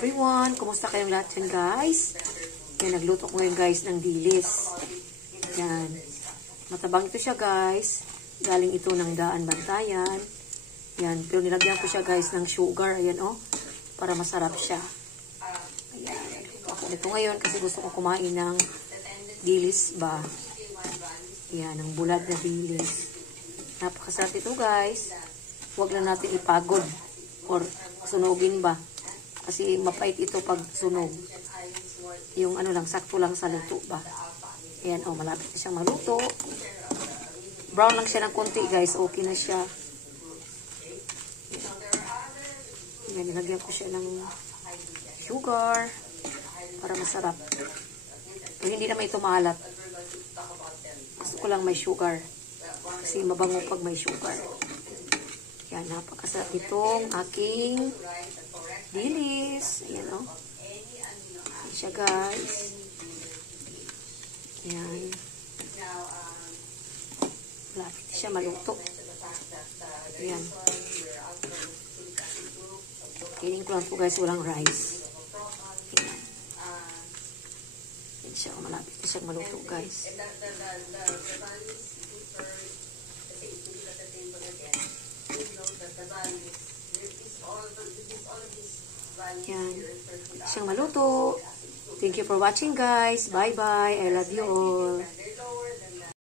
everyone! Kumusta kayong lahat yan, guys? Yan, nagluto ko ngayon, guys, ng dilis. Yan. Matabang ito siya, guys. Galing ito ng Daan Bantayan. Yan. Pero nilagyan ko siya, guys, ng sugar. Ayan, oh. Para masarap siya. Ayan. Ako nito ngayon kasi gusto ko kumain ng dilis ba. Yan, ng bulad na dilis. Napakasarap ito, guys. Huwag lang natin ipagod or sunugin ba. Kasi mapait ito pag sunog. Yung ano lang, sakto lang sa luto ba. Ayan, oh, malapit na siyang maluto. Brown lang siya ng konti, guys. Okay na siya. Ayan, nilagyan ko siya ng sugar para masarap. Pero hindi naman ito maalat. Gusto ko lang may sugar. Kasi mabango pag may sugar. Yan, napakasarap itong aking dilis. Ayan, o. Ayan siya, guys. Ayan. Lapit siya maluto. Ayan. Kiling ko lang po, guys, walang rice. Ayan. Ayan siya, malapit na siyang maluto, guys. Yan. Siyang maluto. Thank you for watching, guys. Bye-bye. I love you all.